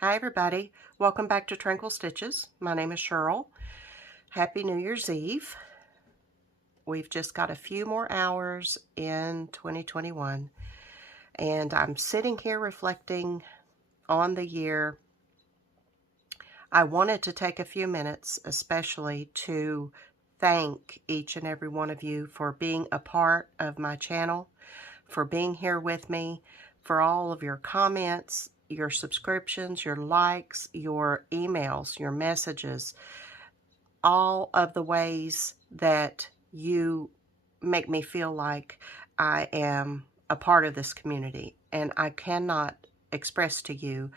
Hi everybody, welcome back to Tranquil Stitches. My name is Cheryl. Happy New Year's Eve. We've just got a few more hours in 2021 and I'm sitting here reflecting on the year. I wanted to take a few minutes especially to thank each and every one of you for being a part of my channel, for being here with me, for all of your comments, your subscriptions, your likes, your emails, your messages, all of the ways that you make me feel like I am a part of this community. And I cannot express to you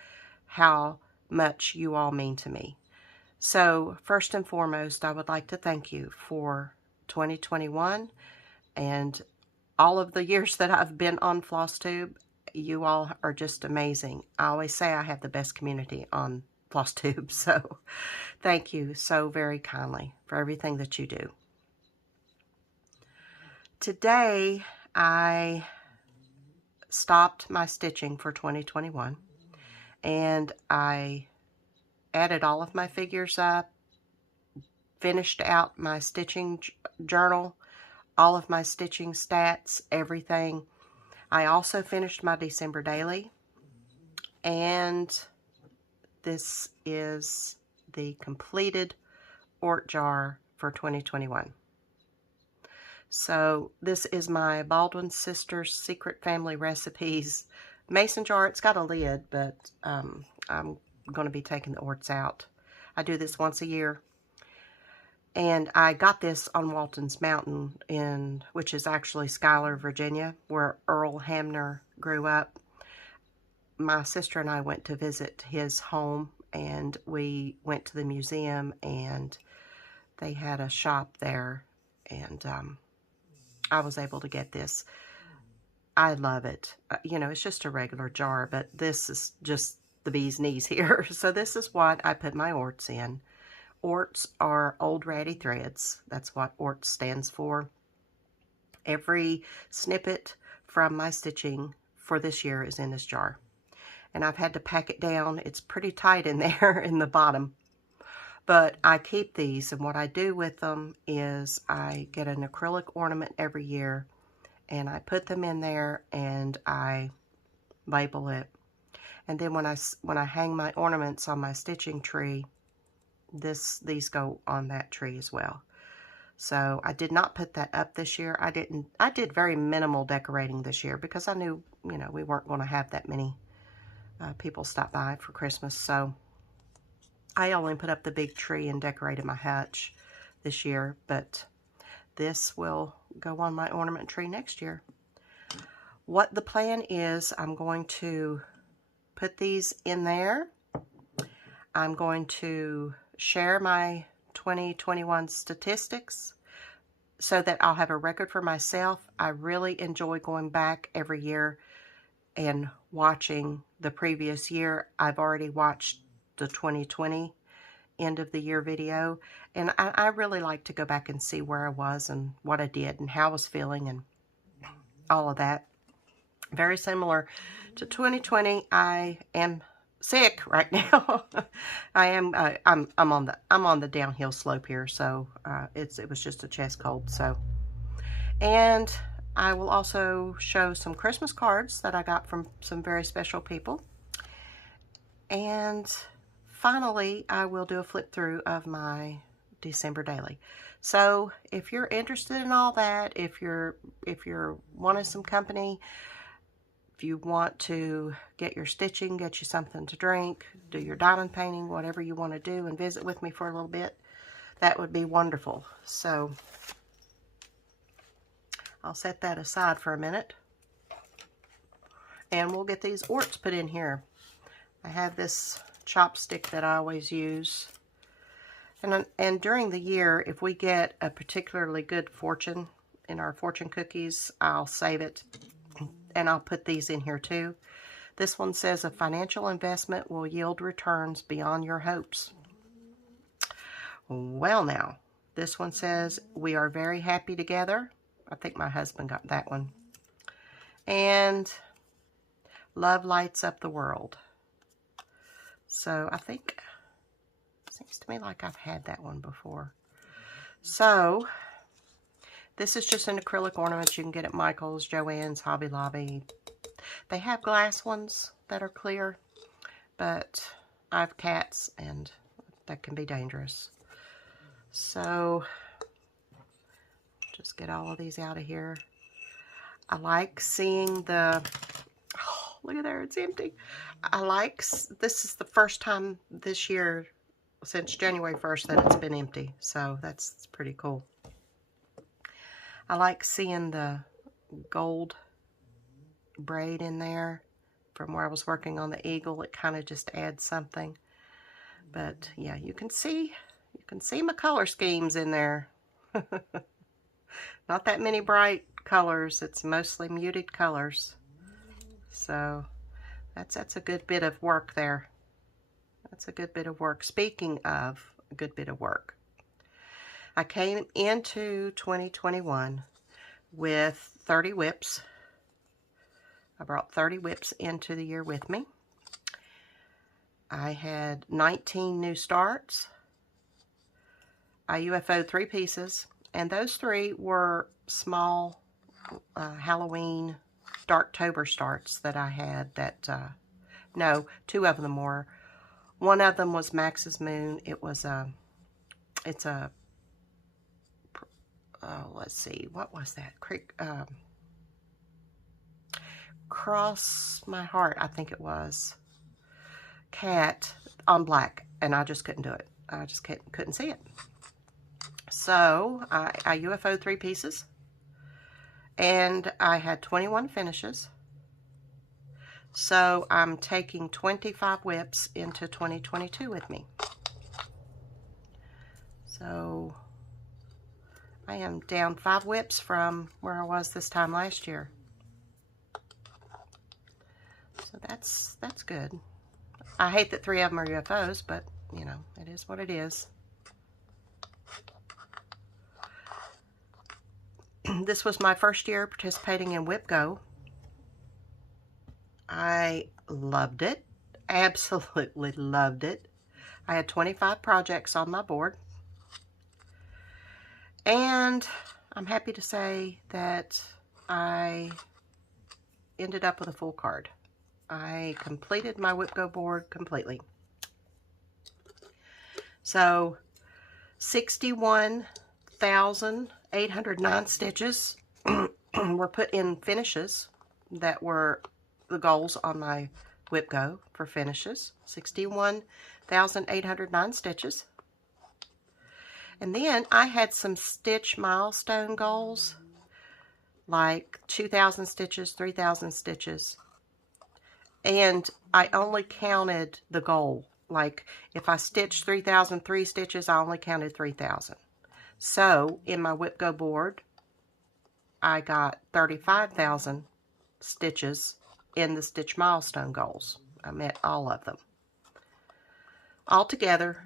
how much you all mean to me. So first and foremost, I would like to thank you for 2021 and all of the years that I've been on FlossTube. You all are just amazing. I always say I have the best community on FlossTube, so thank you so very kindly for everything that you do. Today, I stopped my stitching for 2021, and I added all of my figures up, finished out my stitching journal, all of my stitching stats, everything. I also finished my December daily, and this is the completed Ort jar for 2021. So this is my Baldwin Sisters Secret Family Recipes mason jar. It's got a lid, but I'm going to be taking the orts out. I do this once a year. And I got this on Walton's Mountain, which is actually Schuyler, Virginia, where Earl Hamner grew up. My sister and I went to visit his home, and we went to the museum, and they had a shop there, and I was able to get this. I love it. You know, it's just a regular jar, but this is just the bee's knees here. So this is what I put my orts in. Orts are old ratty threads. That's what orts stands for. Every snippet from my stitching for this year is in this jar. And I've had to pack it down. It's pretty tight in there in the bottom. But I keep these, and what I do with them is I get an acrylic ornament every year, and I put them in there, and I label it. And then when I hang my ornaments on my stitching tree, these go on that tree as well. So I did not put that up this year. I did very minimal decorating this year because I knew, you know, we weren't going to have that many people stop by for Christmas. So I only put up the big tree and decorated my hutch this year, but this will go on my ornament tree next year. What the plan is, I'm going to put these in there. I'm going to share my 2021 statistics so that I'll have a record for myself. I really enjoy going back every year and watching the previous year. I've already watched the 2020 end of the year video, and I really like to go back and see where I was and what I did and how I was feeling and all of that. Very similar to 2020. I am sick right now. I'm on the downhill slope here, so it was just a chest cold. So, and I will also show some Christmas cards that I got from some very special people. And finally, I will do a flip through of my December daily. So if you're interested in all that, if you're wanting some company, if you want to get your stitching, get you something to drink, do your diamond painting, whatever you want to do, and visit with me for a little bit, that would be wonderful. So I'll set that aside for a minute, and we'll get these orts put in here. I have this chopstick that I always use, and during the year, if we get a particularly good fortune in our fortune cookies, I'll save it. And I'll put these in here too. This one says a financial investment will yield returns beyond your hopes. Well now, this one says we are very happy together. I think my husband got that one. And love lights up the world. So I think, seems to me like I've had that one before. So this is just an acrylic ornament you can get at Michael's, Joann's, Hobby Lobby. They have glass ones that are clear, but I have cats and that can be dangerous. So just get all of these out of here. I like seeing the, oh, look at there, it's empty. This is the first time this year since January 1st that it's been empty. So that's pretty cool. I like seeing the gold braid in there from where I was working on the eagle. It kind of just adds something. But yeah, you can see my color schemes in there. Not that many bright colors. It's mostly muted colors. So that's a good bit of work there. That's a good bit of work. Speaking of a good bit of work, I came into 2021 with 30 whips. I brought 30 whips into the year with me. I had 19 new starts. I UFO'd 3 pieces, and those 3 were small Halloween Darktober starts that I had that, no, 2 of them were. One of them was Max's Moon. It was let's see, what was that? Cross My Heart, I think it was. Cat on black, and I just couldn't do it. I just couldn't see it. So I UFO'd 3 pieces, and I had 21 finishes. So I'm taking 25 whips into 2022 with me. So I am down 5 whips from where I was this time last year. So that's good. I hate that 3 of them are UFOs, but you know, it is what it is. This was my first year participating in Whip Go. I loved it. Absolutely loved it. I had 25 projects on my board. And I'm happy to say that I ended up with a full card. I completed my Whip Go board completely. So 61,809 stitches were put in finishes that were the goals on my Whip Go for finishes. 61,809 stitches. And then I had some stitch milestone goals, like 2,000 stitches, 3,000 stitches. And I only counted the goal. Like if I stitched 3,003 stitches, I only counted 3,000. So in my Whip Go board, I got 35,000 stitches in the stitch milestone goals. I met all of them. Altogether,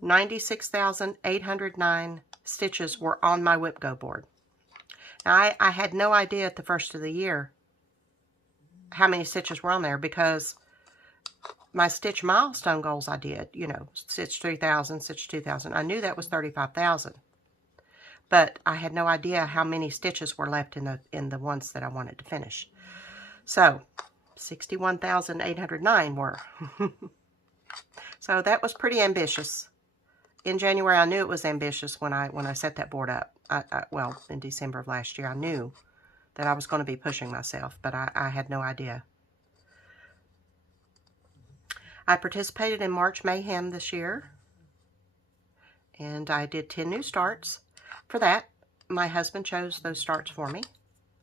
96,809 stitches were on my Whip Go board. Now, I had no idea at the first of the year how many stitches were on there, because my stitch milestone goals I did, you know, stitch 3,000, stitch 2,000. I knew that was 35,000. But I had no idea how many stitches were left in the ones that I wanted to finish. So 61,809 were. So that was pretty ambitious. In January, I knew it was ambitious when I set that board up. Well, in December of last year, I knew that I was going to be pushing myself, but I had no idea. I participated in March Mayhem this year, and I did 10 new starts. For that, my husband chose those starts for me,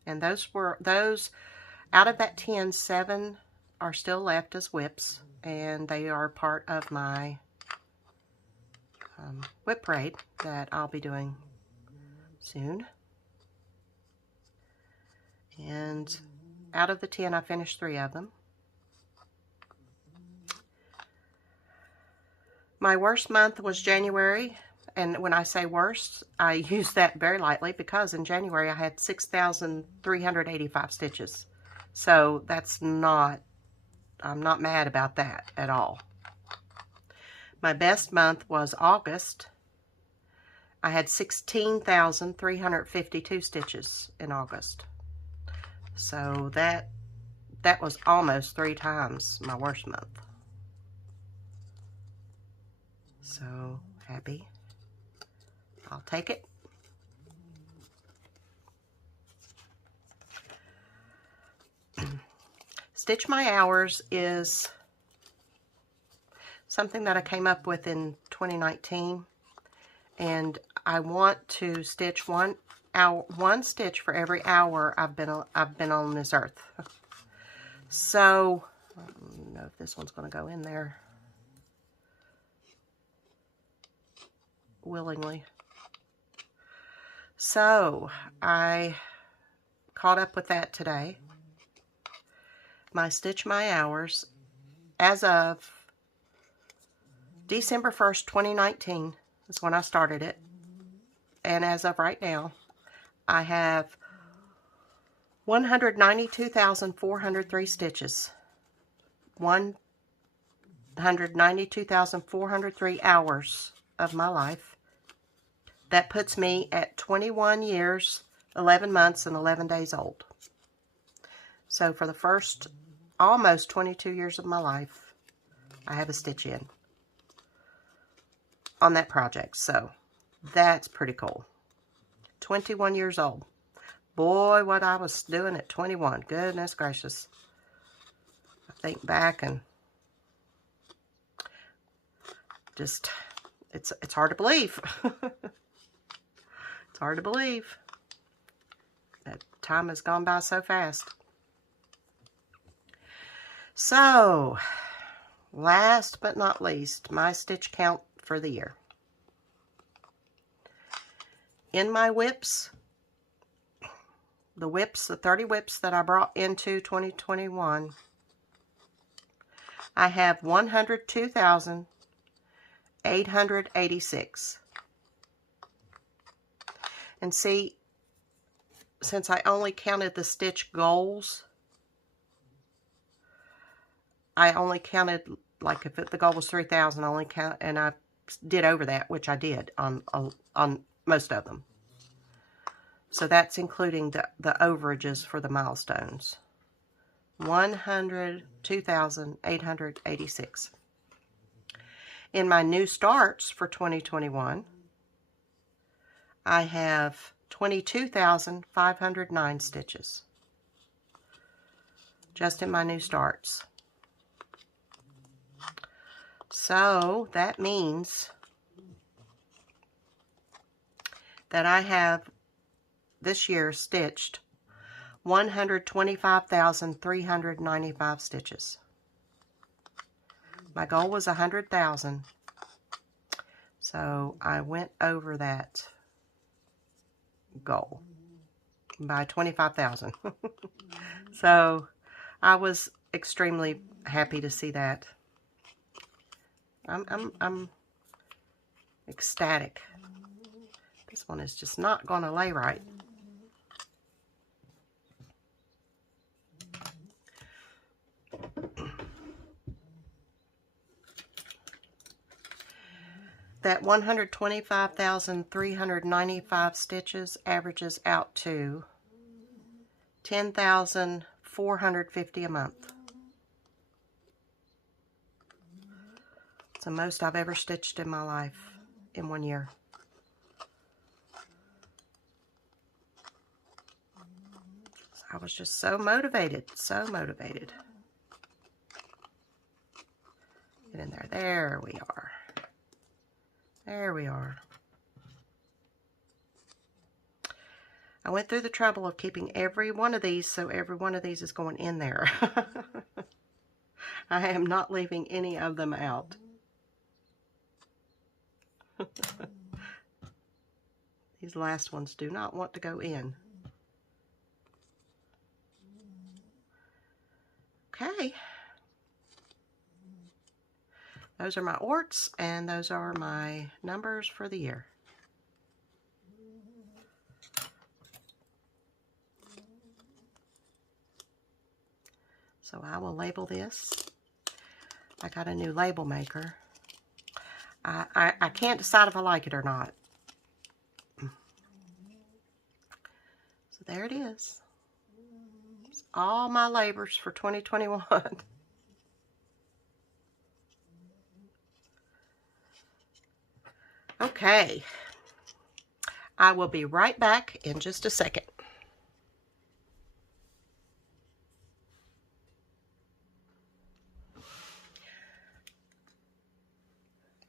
and those out of that 10, 7 are still left as whips, and they are part of my whip parade that I'll be doing soon. And out of the 10, I finished 3 of them. My worst month was January, and when I say worst, I use that very lightly, because in January I had 6,385 stitches. So that's not, I'm not mad about that at all. My best month was August. I had 16,352 stitches in August. So that was almost 3 times my worst month. So happy. I'll take it. Stitch My Hours is something that I came up with in 2019, and I want to stitch one stitch for every hour I've been on this earth. So I don't know if this one's going to go in there willingly. So I caught up with that today. My Stitch My Hours as of December 1st, 2019 is when I started it. And as of right now, I have 192,403 stitches. 192,403 hours of my life. That puts me at 21 years, 11 months, and 11 days old. So for the first almost 22 years of my life, I have a stitch in on that project. So that's pretty cool. 21 years old. Boy, what I was doing at 21. Goodness gracious. I think back and just, it's hard to believe. It's hard to believe. That time has gone by so fast. So, last but not least, my stitch count for the year. In my whips, the 30 whips that I brought into 2021, I have 102,886. And see, since I only counted the stitch goals, I only counted, like if the goal was 3,000, I only count, and I did over that, which I did on most of them. So that's including the overages for the milestones. 102,886. In my new starts for 2021, I have 22,509 stitches. Just in my new starts. So that means that I have this year stitched 125,395 stitches. My goal was 100,000, so I went over that goal by 25,000. So I was extremely happy to see that. I'm ecstatic. This one is just not going to lay right. That 125,395 stitches averages out to 10,450 a month. It's the most I've ever stitched in my life in 1 year. So I was just so motivated, so motivated. Get in there. There we are. There we are. I went through the trouble of keeping every one of these, so every one of these is going in there. I am not leaving any of them out. These last ones do not want to go in. Okay. Those are my orts, and those are my numbers for the year. So I will label this. I got a new label maker. I can't decide if I like it or not. So there it is. It's all my labors for 2021. Okay. I will be right back in just a second.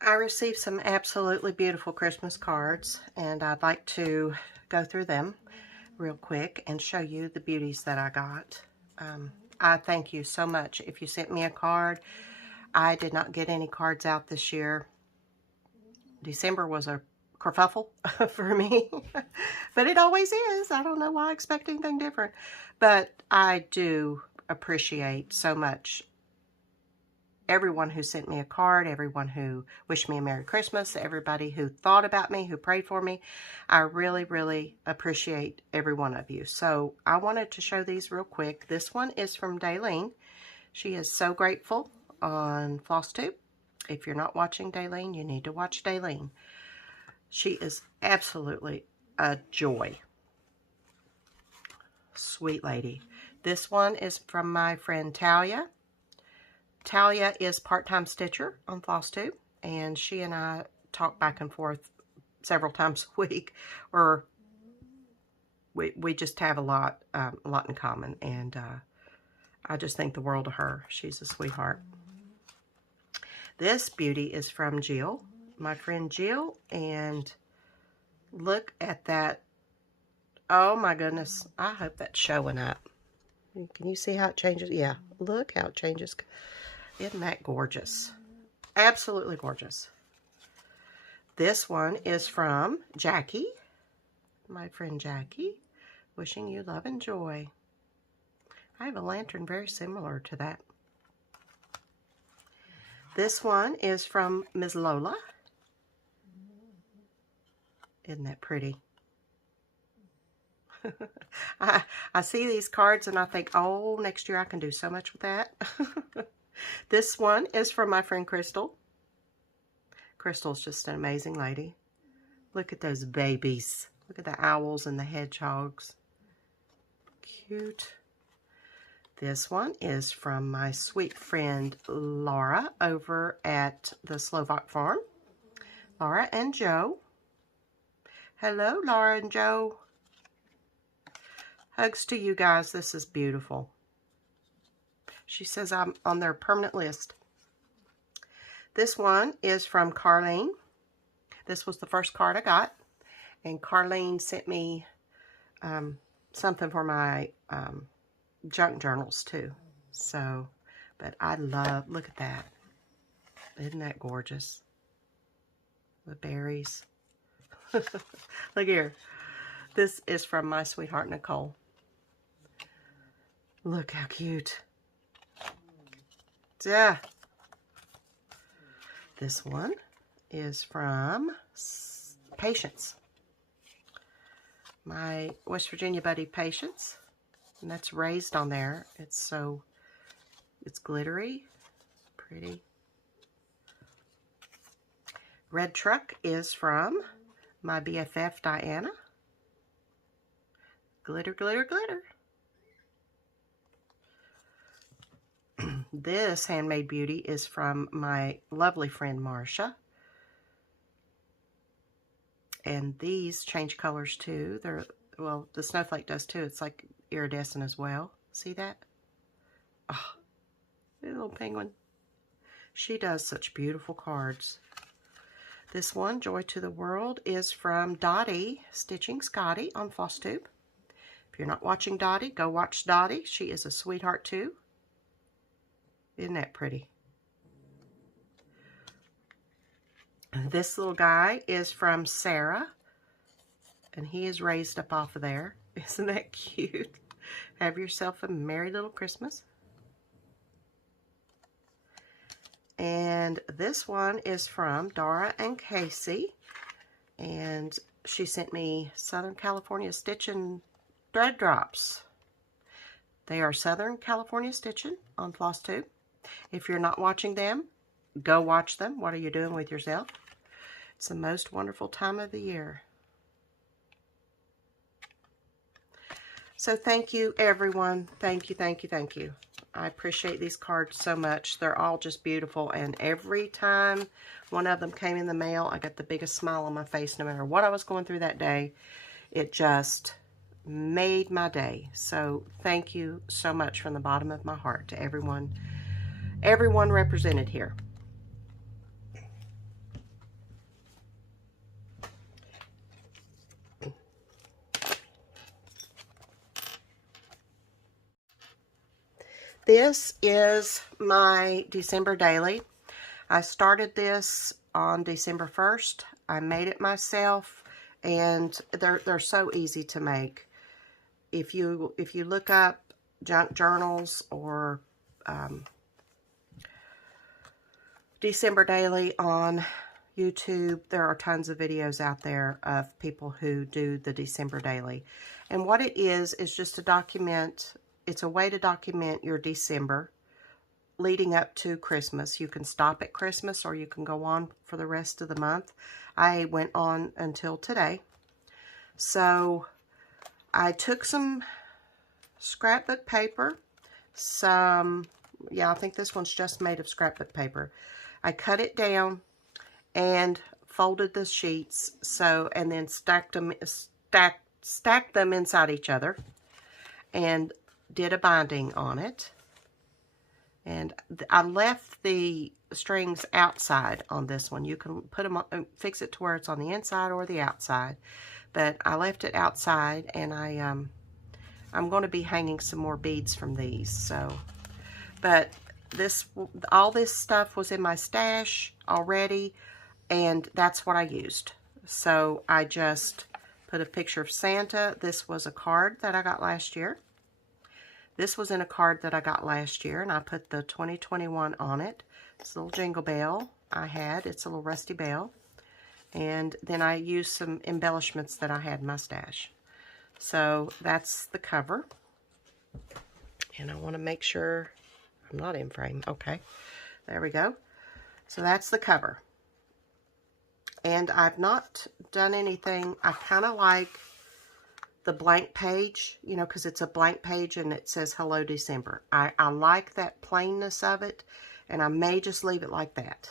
I received some absolutely beautiful Christmas cards, and I'd like to go through them real quick and show you the beauties that I got. I thank you so much if you sent me a card. I did not get any cards out this year. December was a kerfuffle for me, but it always is. I don't know why I expect anything different, but I do appreciate so much everyone who sent me a card, everyone who wished me a Merry Christmas, everybody who thought about me, who prayed for me. I really, really appreciate every one of you. So I wanted to show these real quick. This one is from Daylene. She is so grateful on FlossTube. If you're not watching Daylene, you need to watch Daylene. She is absolutely a joy. Sweet lady. This one is from my friend Talia. Talia is part-time stitcher on FlossTube, and she and I talk back and forth several times a week, or we just have a lot in common, and I just think the world of her. She's a sweetheart. This beauty is from Jill, my friend Jill, and look at that. Oh my goodness. I hope that's showing up. Can you see how it changes? Yeah, look how it changes. Isn't that gorgeous? Absolutely gorgeous. This one is from Jackie, my friend Jackie. Wishing you love and joy. I have a lantern very similar to that. This one is from Ms. Lola. Isn't that pretty? I see these cards and I think, oh, next year I can do so much with that. This one is from my friend Crystal. Crystal's just an amazing lady. Look at those babies. Look at the owls and the hedgehogs. Cute. This one is from my sweet friend Laura over at the Slovak Farm. Laura and Joe. Hello, Laura and Joe. Hugs to you guys. This is beautiful. She says I'm on their permanent list. This one is from Carlene. This was the first card I got. And Carlene sent me something for my junk journals too. So, but I love, look at that. Isn't that gorgeous? The berries. Look here. This is from my sweetheart Nicole. Look how cute. Yeah. This one is from Patience. My West Virginia buddy Patience. And that's raised on there. It's glittery. Pretty. Red Truck is from my BFF Diana. Glitter, glitter, glitter. This handmade beauty is from my lovely friend Marcia. And these change colors too. They're, well, the snowflake does too. It's like iridescent as well. See that? Oh, little penguin. She does such beautiful cards. This one, Joy to the World, is from Dottie Stitching Scotty on FlossTube. If you're not watching Dottie, go watch Dottie. She is a sweetheart too. Isn't that pretty? This little guy is from Sarah, and he is raised up off of there. Isn't that cute? Have yourself a merry little Christmas. And this one is from Dara and Casey, and she sent me Southern California Stitching thread drops. They are Southern California Stitching on FlossTube. If you're not watching them, go watch them. What are you doing with yourself? It's the most wonderful time of the year. So thank you, everyone. Thank you, thank you, thank you. I appreciate these cards so much. They're all just beautiful. And every time one of them came in the mail, I got the biggest smile on my face. No matter what I was going through that day, it just made my day. So thank you so much from the bottom of my heart to everyone represented here. This is my December daily. I started this on December 1st. I made it myself, and they're so easy to make. If you look up junk journals or December daily on YouTube, there are tons of videos out there of people who do the December daily. And what it is just to document. It's a way to document your December leading up to Christmas. You can stop at Christmas or you can go on for the rest of the month. I went on until today. So I took some scrapbook paper, I think this one's just made of scrapbook paper. I cut it down and folded the sheets, and then stacked them inside each other, and did a binding on it. And I left the strings outside on this one. You can put them on, fix it to where it's on the inside or the outside, but I left it outside, and I'm going to be hanging some more beads from these. So, but all this stuff was in my stash already, and that's what I used. So I just put a picture of Santa. This was a card that I got last year. This was in a card that I got last year, and I put the 2021 on it. It's a little jingle bell I had. It's a little rusty bell. And then I used some embellishments that I had in my stash. So that's the cover. And I want to make sure I'm not in frame. Okay, there we go. So that's the cover. And I've not done anything. I kind of like the blank page, you know, because it's a blank page and it says Hello December. I like that plainness of it, and I may just leave it like that.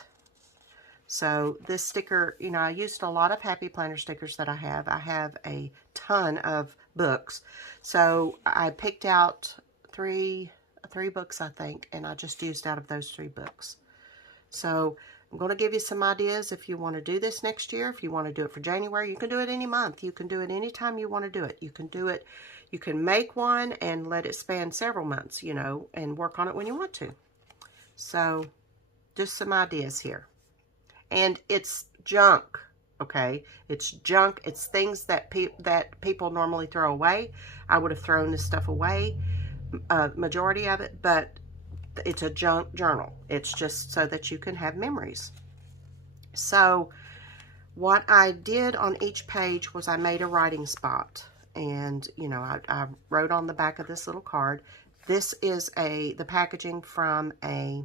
So this sticker, you know, I used a lot of Happy Planner stickers that I have. I have a ton of books. So I picked out three books, I think, and I just used out of those 3 books. So I'm going to give you some ideas if you want to do this next year. If you want to do it for January, you can do it any month. You can do it anytime you want to do it. You can do it, you can make one and let it span several months, you know, and work on it when you want to. So just some ideas here. And it's junk, okay? It's junk. It's things that people normally throw away. I would have thrown this stuff away, majority of it, but it's a junk journal. It's just so that you can have memories. So what I did on each page was I made a writing spot, and you know, I wrote on the back of this little card. This is the packaging from a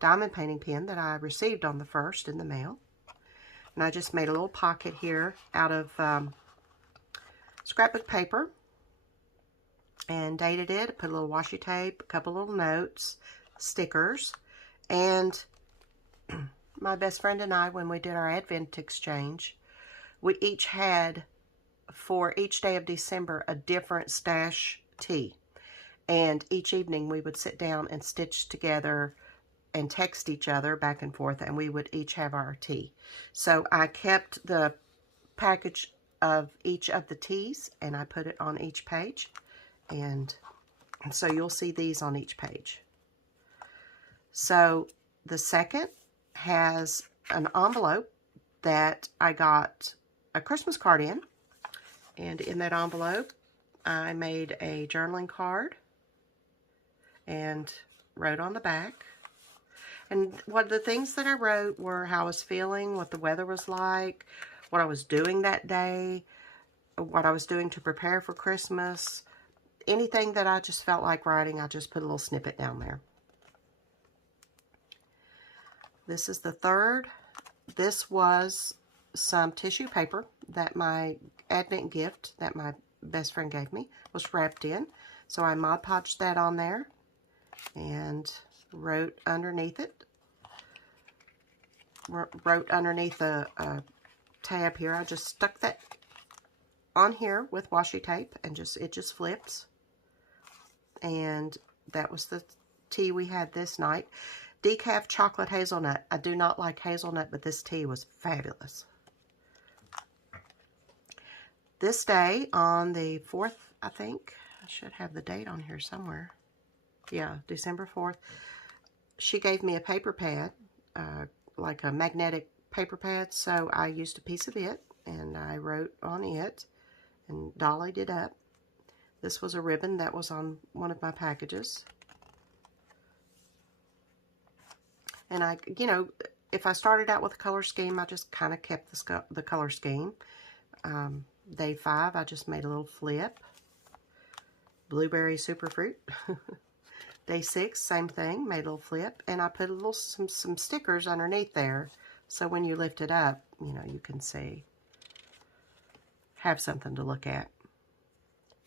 diamond painting pen that I received on the 1st in the mail. And I just made a little pocket here out of scrapbook paper and dated it. Put a little washi tape, a couple little notes, stickers, and my best friend and I, when we did our Advent exchange, we each had, for each day of December, a different stash tea. And each evening we would sit down and stitch together and text each other back and forth, and we would each have our tea. So I kept the package of each of the teas, and I put it on each page. And so you'll see these on each page. So the second has an envelope that I got a Christmas card in. And in that envelope, I made a journaling card and wrote on the back. And what the things that I wrote were how I was feeling, what the weather was like, what I was doing that day, what I was doing to prepare for Christmas. Anything that I just felt like writing, I just put a little snippet down there. This is the third. This was some tissue paper that my Advent gift that my best friend gave me was wrapped in. So I Mod Podged that on there and wrote underneath it. Wrote underneath the tab here. I just stuck that on here with washi tape and it just flips. And that was the tea we had this night. Decaf chocolate hazelnut. I do not like hazelnut, but this tea was fabulous. This day on the 4th, I think, I should have the date on here somewhere. Yeah, December 4th. She gave me a paper pad, like a magnetic paper pad, so I used a piece of it, and I wrote on it, and dollied it up. This was a ribbon that was on one of my packages. And I, you know, if I started out with a color scheme, I just kind of kept the color scheme. Day 5, I just made a little flip. Blueberry superfruit. Day 6, same thing, made a little flip. And I put a little some stickers underneath there, so when you lift it up, you know, you can see. Have something to look at.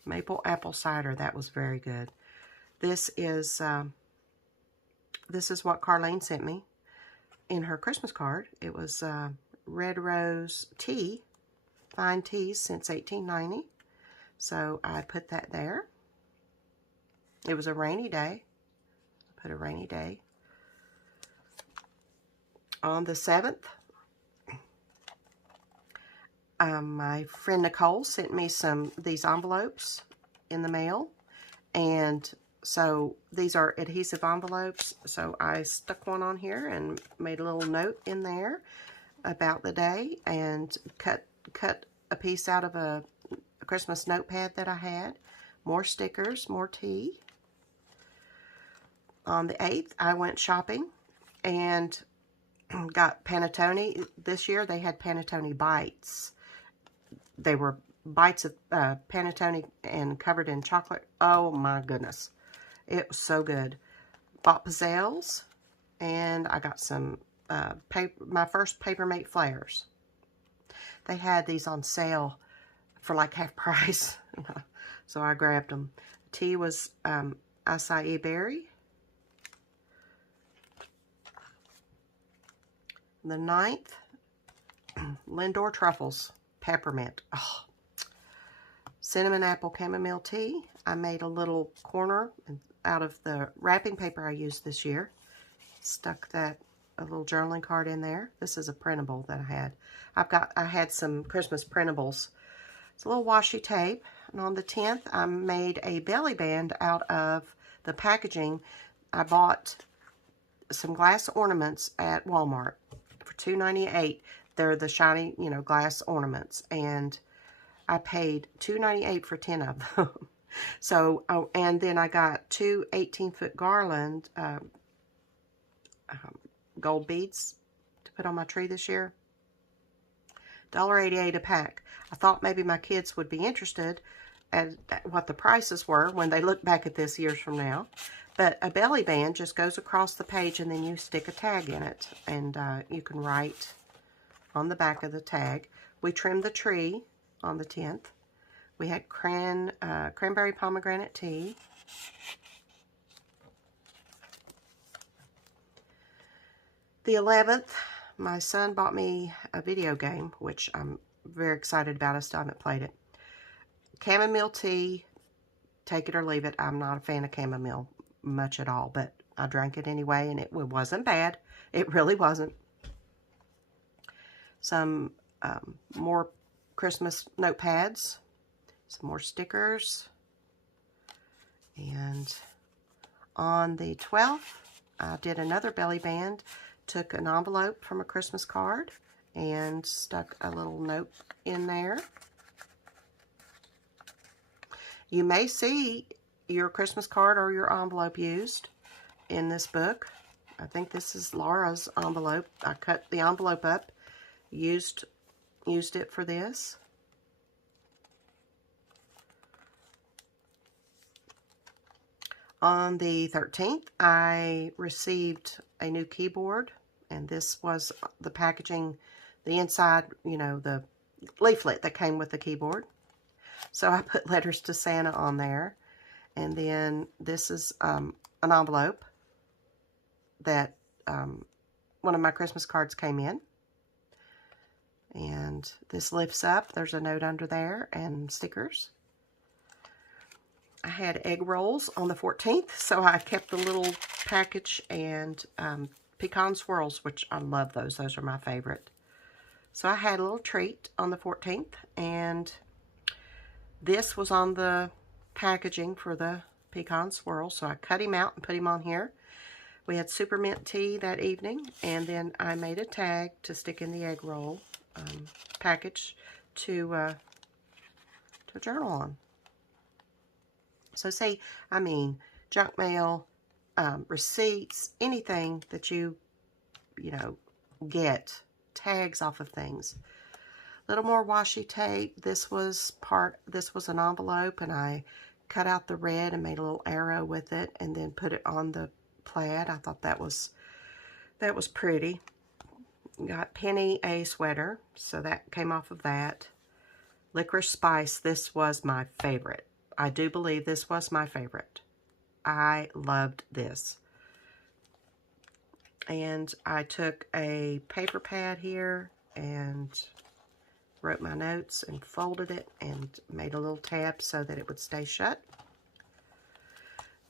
Maple apple cider, that was very good. This is what Carlene sent me in her Christmas card. It was red rose tea, fine teas since 1890. So I put that there. It was a rainy day. I put a rainy day. On the 7th, my friend Nicole sent me these envelopes in the mail, and so these are adhesive envelopes, so I stuck one on here and made a little note in there about the day, and cut a piece out of a Christmas notepad that I had. More stickers, more tea. On the 8th, I went shopping and got panettone. This year they had panettone bites. They were bites of panettone and covered in chocolate. Oh my goodness. It was so good. Bought pizzelles, and I got some my first Papermate flares. They had these on sale for like half price, so I grabbed them. Tea was acai berry. The 9th, Lindor truffles, peppermint. Oh. Cinnamon apple chamomile tea. I made a little corner out of the wrapping paper I used this year. Stuck a little journaling card in there. This is a printable that I had. I had some Christmas printables. It's a little washi tape. And on the 10th, I made a belly band out of the packaging. I bought some glass ornaments at Walmart for $2.98. They're the shiny, you know, glass ornaments. And I paid $2.98 for 10 of them. So, oh, and then I got 2 18-foot garland gold beads to put on my tree this year. $1.88 a pack. I thought maybe my kids would be interested at what the prices were when they look back at this years from now. But a belly band just goes across the page, and then you stick a tag in it. And you can write on the back of the tag. We trimmed the tree on the 10th. We had cranberry pomegranate tea. The 11th, my son bought me a video game, which I'm very excited about. I still haven't played it. Chamomile tea, take it or leave it. I'm not a fan of chamomile much at all, but I drank it anyway, and it wasn't bad. It really wasn't. Some more Christmas notepads, some more stickers, and on the 12th, I did another belly band, took an envelope from a Christmas card, and stuck a little note in there. You may see your Christmas card or your envelope used in this book. I think this is Laura's envelope. I cut the envelope up, used it for this. On the 13th, I received a new keyboard, and this was the packaging the inside, you know, the leaflet that came with the keyboard. So I put letters to Santa on there. And then this is an envelope that one of my Christmas cards came in. And this lifts up. There's a note under there and stickers. I had egg rolls on the 14th, so I kept the little package, and pecan swirls, which I love those. Those are my favorite. So I had a little treat on the 14th, and this was on the packaging for the pecan swirl, so I cut him out and put him on here. We had super mint tea that evening, and then I made a tag to stick in the egg roll package to journal on. So see, I mean, junk mail, receipts, anything that you know, get, tags off of things. A little more washi tape. This was an envelope, and I cut out the red and made a little arrow with it, and then put it on the plaid. I thought that was pretty. Got Penny a sweater, so that came off of that. Licorice Spice, this was my favorite. I do believe this was my favorite. I loved this. And I took a paper pad here and wrote my notes and folded it and made a little tab so that it would stay shut.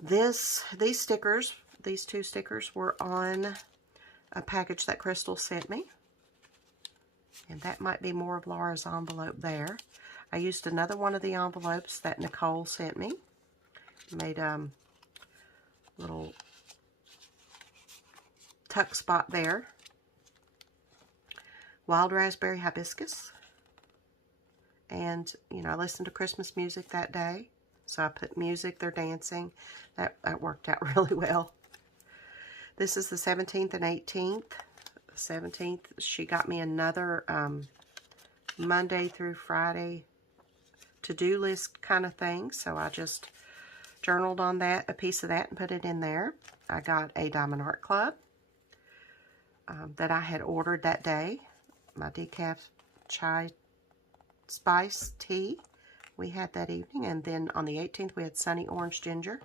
These stickers, these two stickers, were on a package that Crystal sent me. And that might be more of Laura's envelope there. I used another one of the envelopes that Nicole sent me. Made a little tuck spot there. Wild Raspberry Hibiscus. And, you know, I listened to Christmas music that day. So I put music, they're dancing. That worked out really well. This is the 17th and 18th. 17th, she got me another Monday through Friday to-do list kind of thing. So I just journaled on that, a piece of that, and put it in there. I got a Diamond Art Club that I had ordered that day. My decaf chai spice tea we had that evening. And then on the 18th, we had Sunny Orange Ginger.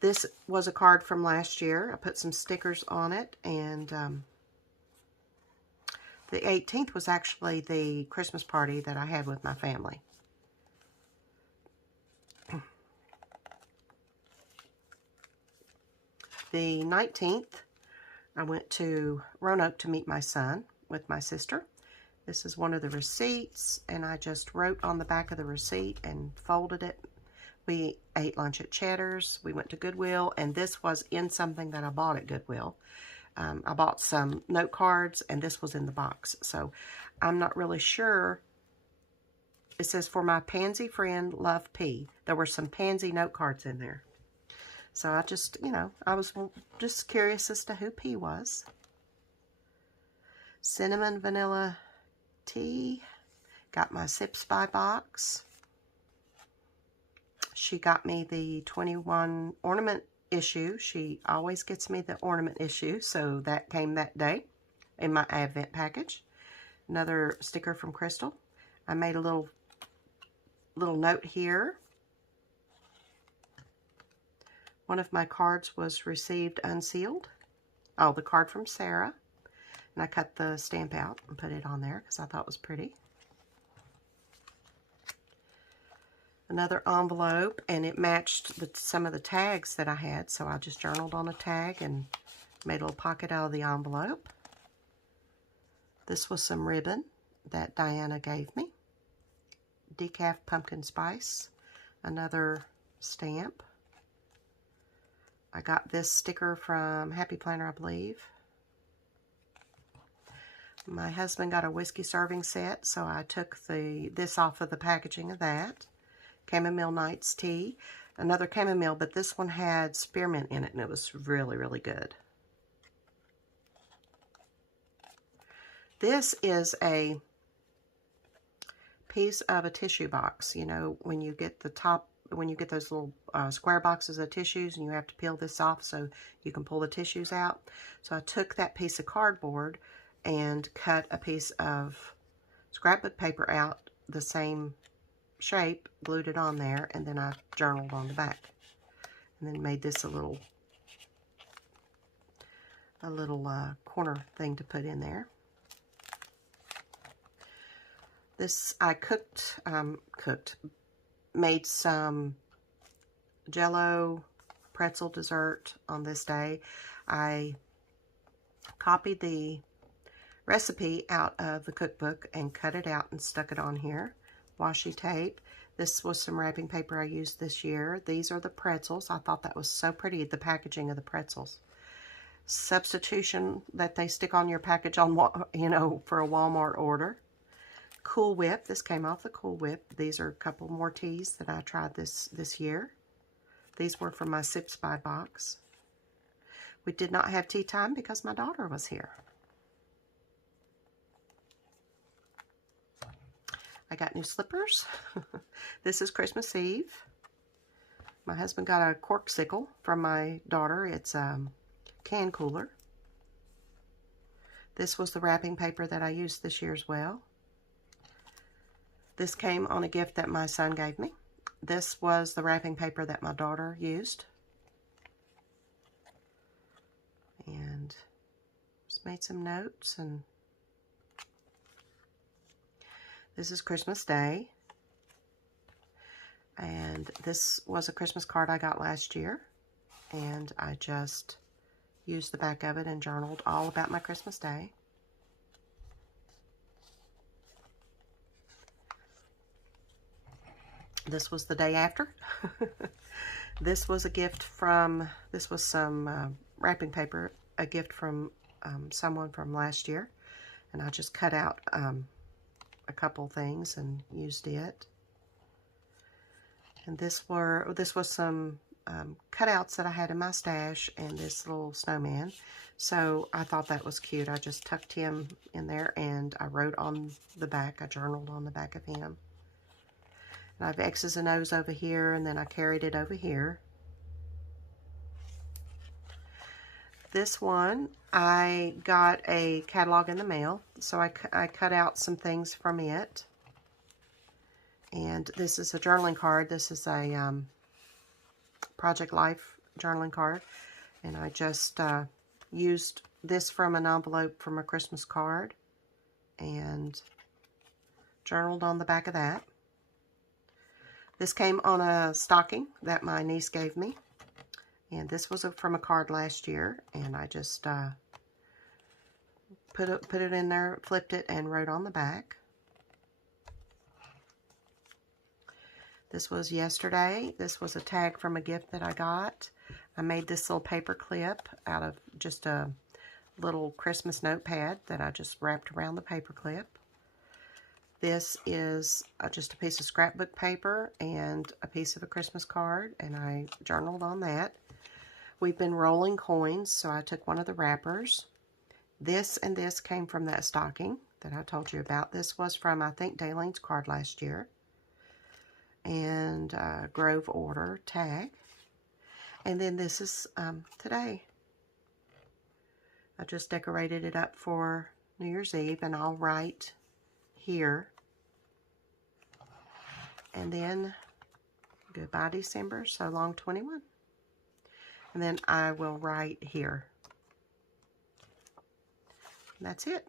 This was a card from last year. I put some stickers on it, and the 18th was actually the Christmas party that I had with my family. The 19th, I went to Roanoke to meet my son with my sister. This is one of the receipts, and I just wrote on the back of the receipt and folded it. We ate lunch at Cheddar's. We went to Goodwill, and this was in something that I bought at Goodwill. I bought some note cards, and this was in the box. So I'm not really sure. It says, for my pansy friend, Love P. There were some pansy note cards in there. So I just, you know, I was just curious as to who P was. Cinnamon Vanilla Tea. Got my Sips by box. She got me the 21 ornament issue. She always gets me the ornament issue, so that came that day in my Advent package. Another sticker from Crystal. I made a little note here. One of my cards was received unsealed. Oh, the card from Sarah. And I cut the stamp out and put it on there because I thought it was pretty. Another envelope, and it matched some of the tags that I had, so I just journaled on a tag and made a little pocket out of the envelope. This was some ribbon that Diana gave me. Decaf pumpkin spice. Another stamp. I got this sticker from Happy Planner, I believe. My husband got a whiskey serving set, so I took this off of the packaging of that. Chamomile Nights tea. Another chamomile, but this one had spearmint in it, and it was really, really good. This is a piece of a tissue box. You know, when you get those little square boxes of tissues, and you have to peel this off so you can pull the tissues out. So I took that piece of cardboard and cut a piece of scrapbook paper out the same shape, glued it on there, and then I journaled on the back. And then made this a little corner thing to put in there. This I made some Jell-O pretzel dessert on this day. I copied the recipe out of the cookbook and cut it out and stuck it on here. Washi tape. This was some wrapping paper I used this year. These are the pretzels. I thought that was so pretty, the packaging of the pretzels. Substitution that they stick on your package on, you know, for a Walmart order. Cool Whip. This came off the Cool Whip. These are a couple more teas that I tried this year. These were from my Sips by box. We did not have tea time because my daughter was here. I got new slippers. This is Christmas Eve. My husband got a corksicle from my daughter. It's a can cooler. This was the wrapping paper that I used this year as well. This came on a gift that my son gave me. This was the wrapping paper that my daughter used. And just made some notes. And this is Christmas Day. And this was a Christmas card I got last year. And I just used the back of it and journaled all about my Christmas Day. This was the day after. This was a gift from, this was some wrapping paper, a gift from someone from last year. And I just cut out a couple things and used it. And this was some cutouts that I had in my stash, and this little snowman. So I thought that was cute. I just tucked him in there, and I wrote on the back. I journaled on the back of him. And I have X's and O's over here, and then I carried it over here. This one, I got a catalog in the mail, so I cut out some things from it. And this is a journaling card. This is a Project Life journaling card. And I just used this from an envelope from a Christmas card and journaled on the back of that. This came on a stocking that my niece gave me. And this was from a card last year, and I just put it in there, flipped it, and wrote on the back. This was yesterday. This was a tag from a gift that I got. I made this little paper clip out of just a little Christmas notepad that I just wrapped around the paper clip. This is just a piece of scrapbook paper and a piece of a Christmas card, and I journaled on that. We've been rolling coins, so I took one of the wrappers. This and this came from that stocking that I told you about. This was from, I think, Daylene's card last year. And Grove order tag. And then this is today. I just decorated it up for New Year's Eve, and I'll write here. And then goodbye December, so long 21. And then I will write here. And that's it.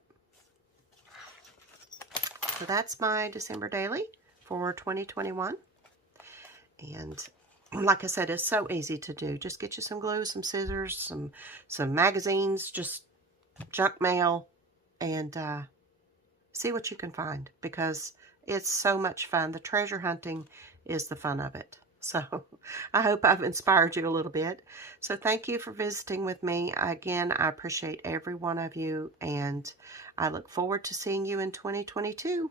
So that's my December daily for 2021. And like I said, it's so easy to do. Just get you some glue, some scissors, some magazines, just junk mail, and see what you can find, because it's so much fun. The treasure hunting is the fun of it. So I hope I've inspired you a little bit. So thank you for visiting with me. Again, I appreciate every one of you, and I look forward to seeing you in 2022.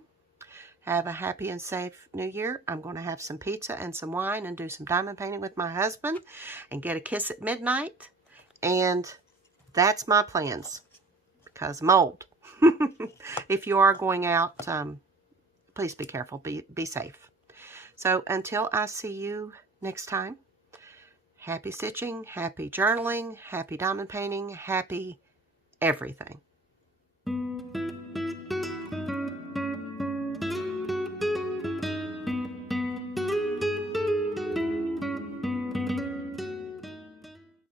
Have a happy and safe New Year. I'm going to have some pizza and some wine and do some diamond painting with my husband and get a kiss at midnight. And that's my plans, because I'm old. If you are going out, please be careful. Be safe. So until I see you next time, happy stitching, happy journaling, happy diamond painting, happy everything.